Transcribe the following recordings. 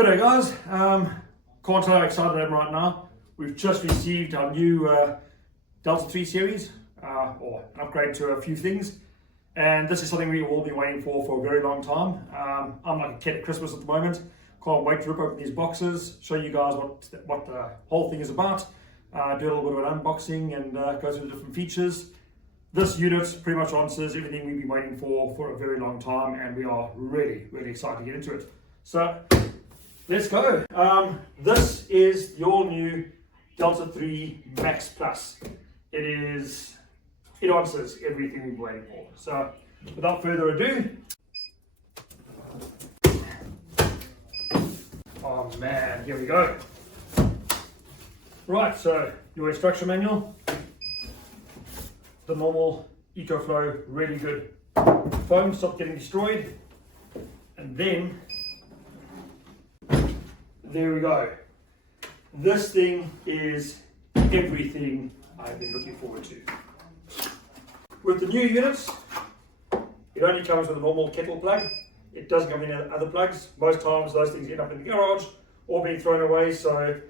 Good day guys, can't tell how excited I am right now. We've just received our new Delta 3 series, or an upgrade to a few things, and this is something we've all been waiting for a very long time. I'm like a kid at Christmas at the moment. Can't wait to rip open these boxes, show you guys what the whole thing is about, do a little bit of an unboxing and go through the different features. This unit pretty much answers everything we've been waiting for a very long time, and we are really excited to get into it. So let's go. This is the all new Delta 3 Max Plus. It answers everything we've been waiting for. So without further ado, oh man, here we go. Right, so your instruction manual, the normal EcoFlow, really good foam, stop getting destroyed, and then there we go. This thing is everything I've been looking forward to. With the new units, it only comes with a normal kettle plug. It doesn't come in other plugs. Most times those things end up in the garage or being thrown away, so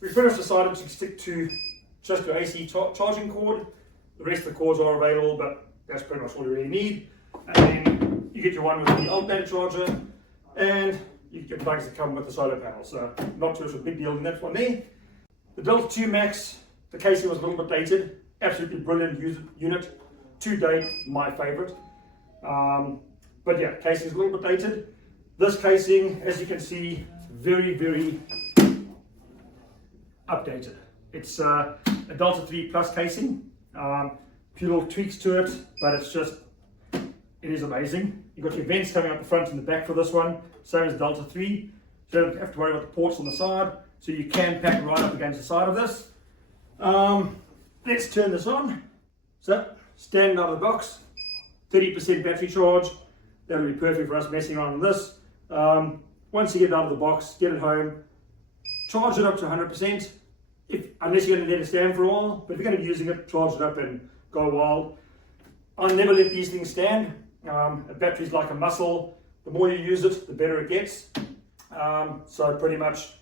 we pretty much decided to stick to just your AC charging cord. The rest of the cords are available, but that's pretty much all you really need. And then you get your one with the outbound charger, and you get plugs that come with the solar panel, so not too much of a big deal in that one there. The Delta 2 Max, the casing was a little bit dated. Absolutely brilliant unit. To date, my favorite. But yeah, casing is a little bit dated. This casing, as you can see, very updated. It's a Delta 3 Plus casing. A few little tweaks to it, but it is amazing. You've got your vents coming out the front and the back for this one, same as Delta 3. So you don't have to worry about the ports on the side, so you can pack right up against the side of this. Let's turn this on. So, standing out of the box, 30% battery charge. That'll be perfect for us messing around with this. Once you get it out of the box, get it home, charge it up to 100%. Unless you're going to let it stand for a while, but if you're going to be using it, charge it up and go wild. I never let these things stand. A battery's like a muscle. The more you use it, the better it gets. So pretty much,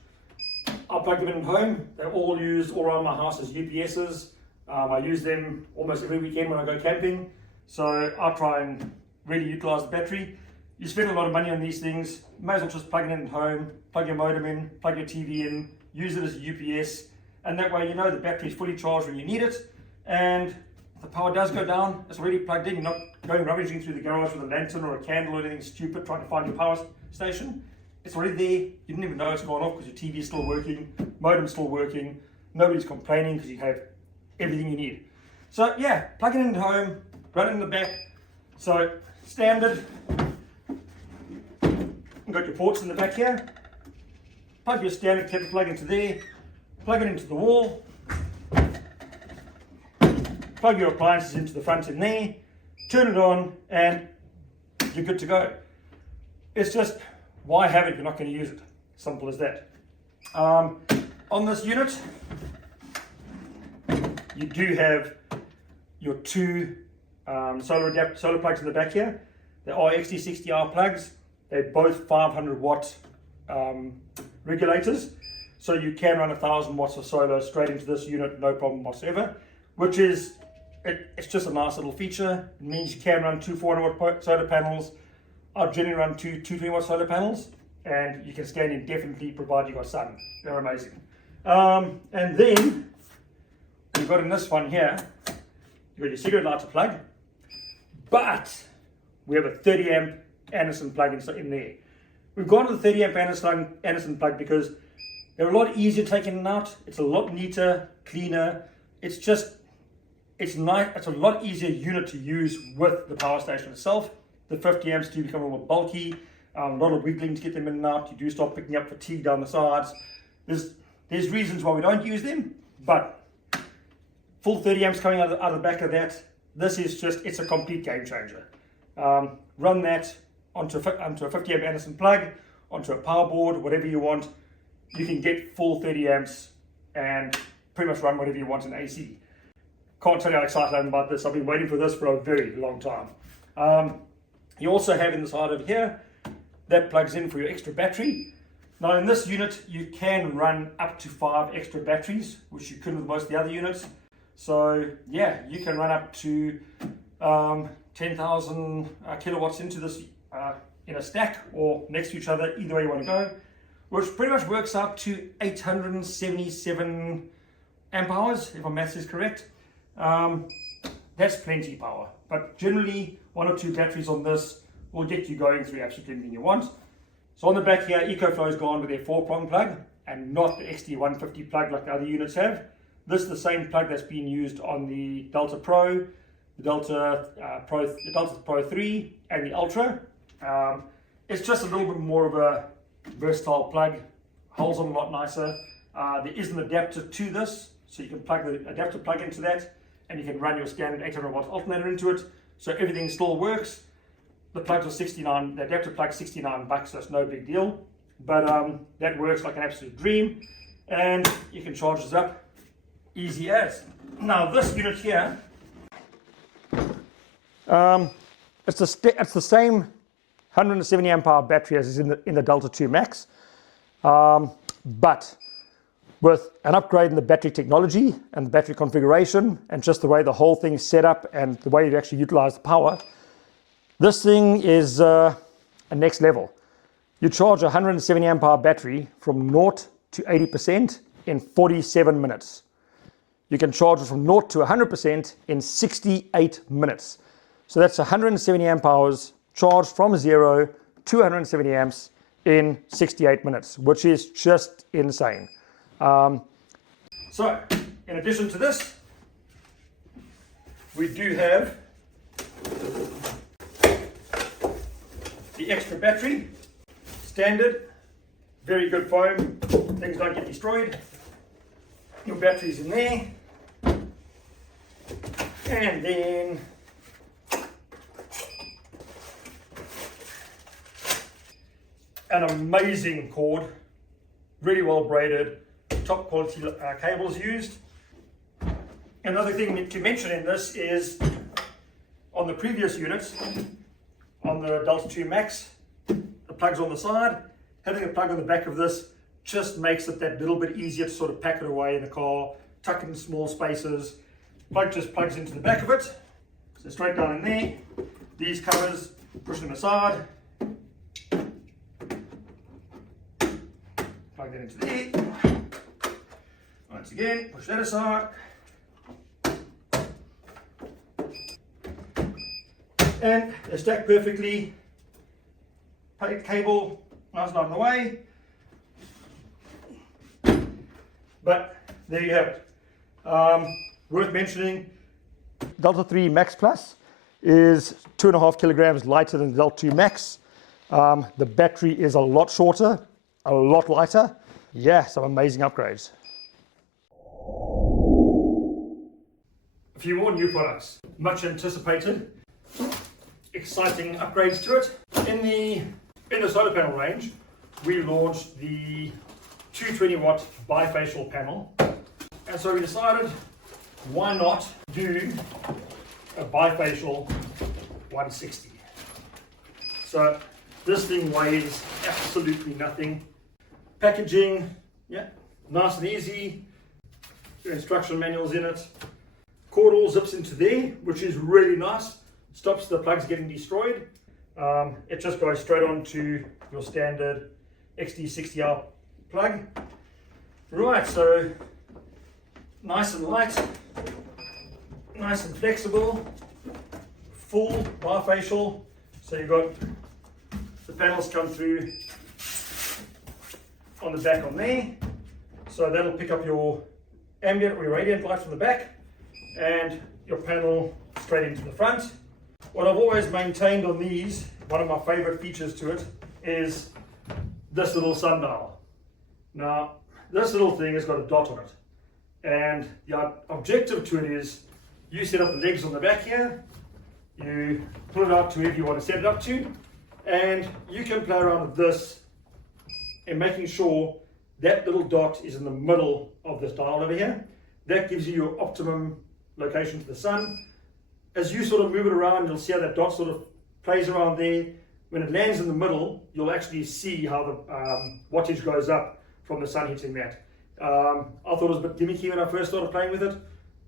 I'll plug them in at home. They're all used all around my house as UPSs. I use them almost every weekend when I go camping. So I'll try and really utilize the battery. You spend a lot of money on these things, may as well just plug it in at home, plug your modem in, plug your TV in, use it as a UPS, and that way you know the battery is fully charged when you need it, and if the power does go down, it's already plugged in. You're not going rummaging through the garage with a lantern or a candle or anything stupid trying to find your power station. It's already there. You didn't even know it's gone off because your TV is still working, modem's still working, nobody's complaining because you have everything you need. So yeah, plug it in at home, run it in the back. So standard, you've got your ports in the back here. Plug your standard kettle plug into there, plug it into the wall, plug your appliances into the front in there, turn it on, and you're good to go. It's just, why have it if you're not going to use it? Simple as that. On this unit, you do have your two solar plugs in the back here. They are XT60R plugs. They're both 500 watt regulators. So you can run 1000 watts of solar straight into this unit, no problem whatsoever, which is, it's just a nice little feature. It means you can run two 400 watt solar panels. I generally run two 220 watt solar panels, and you can stand indefinitely provided you've got sun. They're amazing. And then you've got in this one here, you've got your cigarette lighter plug, but we have a 30 amp Anderson plug in there. We've gone to the 30 amp Anderson plug because they're a lot easier taking in and out. It's a lot neater, cleaner. It's nice. It's a lot easier unit to use with the power station itself. The 50 amps do become a little bulky. A lot of wiggling to get them in and out. You do start picking up fatigue down the sides. There's reasons why we don't use them, but full 30 amps coming out of the back of that. This is just, it's a complete game changer. Run that onto a 50 amp Anderson plug, onto a power board, whatever you want. You can get full 30 amps and pretty much run whatever you want in AC. Can't tell you how excited I am about this. I've been waiting for this for a very long time. You also have in the side over here, that plugs in for your extra battery. Now in this unit, you can run up to 5 extra batteries, which you couldn't with most of the other units. So yeah, you can run up to 10,000 kilowatts into this in a stack or next to each other, either way you want to go, which pretty much works out to 877 amp hours, if my maths is correct. That's plenty power, but generally 1 or 2 batteries on this will get you going through absolutely anything you want. So on the back here, EcoFlow has gone with their 4-prong plug and not the XT150 plug like the other units have. This is the same plug that's been used on the Delta Pro, the Delta Pro 3 and the Ultra. It's just a little bit more of a versatile plug, holds on a lot nicer. There is an adapter to this, so you can plug the adapter plug into that and you can run your standard 800 watt alternator into it, so everything still works. The plugs are 69, the adapter plug $69, so it's no big deal, but that works like an absolute dream, and you can charge this up easy as. Now this unit here, it's the same 170 amp hour battery as is in the Delta 2 Max, but with an upgrade in the battery technology and the battery configuration and just the way the whole thing's set up and the way you actually utilize the power, this thing is a next level. You charge a 170 amp hour battery from 0 to 80% in 47 minutes. You can charge it from 0 to 100% in 68 minutes. So that's 170 amp hours charged from 0 to 170 amps in 68 minutes, which is just insane. So, in addition to this, we do have the extra battery, standard, very good foam, things don't get destroyed. Your battery's in there, and then an amazing cord, really well braided, top quality cables used. Another thing to mention in this is on the previous units, on the Delta 2 Max, the plug's on the side. Having a plug on the back of this just makes it that little bit easier to sort of pack it away in the car, tuck it in small spaces. Plug just plugs into the back of it, so straight down in there. These covers, push them aside, plug that into there. Once again, push that aside. And they're stacked perfectly. Cable, nice and out of the way. But there you have it. Worth mentioning, Delta 3 Max Plus is 2.5 kilograms lighter than the Delta 2 Max. The battery is a lot shorter, a lot lighter. Yeah, some amazing upgrades. A few more new products, much anticipated, exciting upgrades to it. In the solar panel range, we launched the 220 watt bifacial panel, and so we decided, why not do a bifacial 160? So this thing weighs absolutely nothing. Packaging, yeah, nice and easy. Your instruction manual's in it. Cord all zips into there, which is really nice. Stops the plugs getting destroyed. It just goes straight onto your standard XT60R plug. Right, so nice and light, nice and flexible, full bifacial. So you've got the panels come through on the back on there. So that'll pick up your ambient or your radiant light from the back and your panel straight into the front. What I've always maintained on these, one of my favorite features to it, is this little sundial. Now, this little thing has got a dot on it. And the objective to it is, you set up the legs on the back here, you pull it out to wherever you want to set it up to, and you can play around with this and making sure that little dot is in the middle of this dial over here. That gives you your optimum location to the sun. As you sort of move it around, you'll see how that dot sort of plays around there. when it lands in the middle, you'll actually see how the wattage goes up from the sun hitting that. I thought it was a bit gimmicky when I first started playing with it,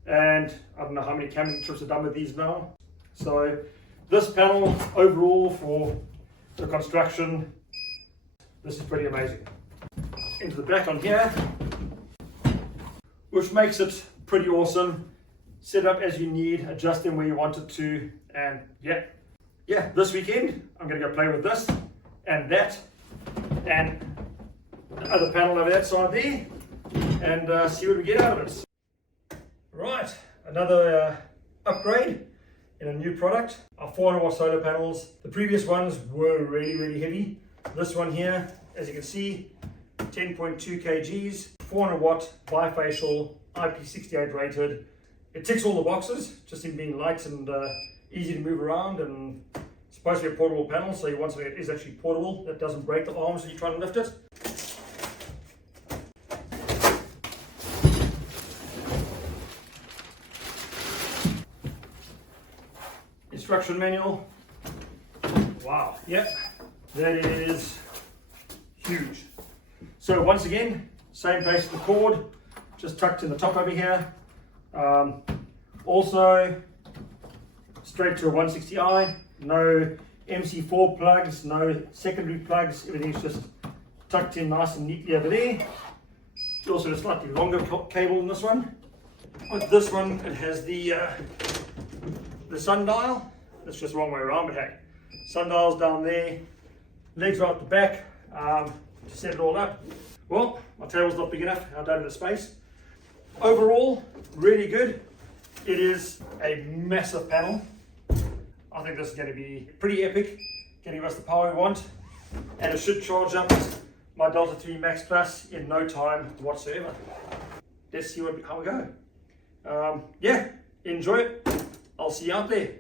and I don't know how many camping trips I've done with these now. So this panel overall for the construction, this is pretty amazing. Into the back on here, which makes it pretty awesome. Set up as you need, adjust them where you want it to, and yeah, this weekend I'm going to go play with this and that and the other panel over that side there, and see what we get out of it. Right, another upgrade in a new product. Our 400 watt solar panels. The previous ones were really heavy. This one here, as you can see, 10.2 kgs, 400 watt bifacial, IP68 rated. It ticks all the boxes, just in being light and easy to move around, and it's supposed to be a portable panel, so you want something that is actually portable, that doesn't break the arms when you try to lift it. Instruction manual. Wow, yep, that is huge. So once again, same place as the cord, just tucked in the top over here. Also straight to a 160i, no MC4 plugs, no secondary plugs, everything's just tucked in nice and neatly over there. Also a slightly longer cable than this one. With this one, it has the sundial. That's just the wrong way around, but hey, sundial's down there, legs are out the back to set it all up. Well, my table's not big enough, I don't have the space. Overall, really good. It is a massive panel. I think this is going to be pretty epic, getting us the power we want, and it should charge up my Delta 3 Max Plus in no time whatsoever. Let's see how we go. Yeah, enjoy it. I'll see you out there.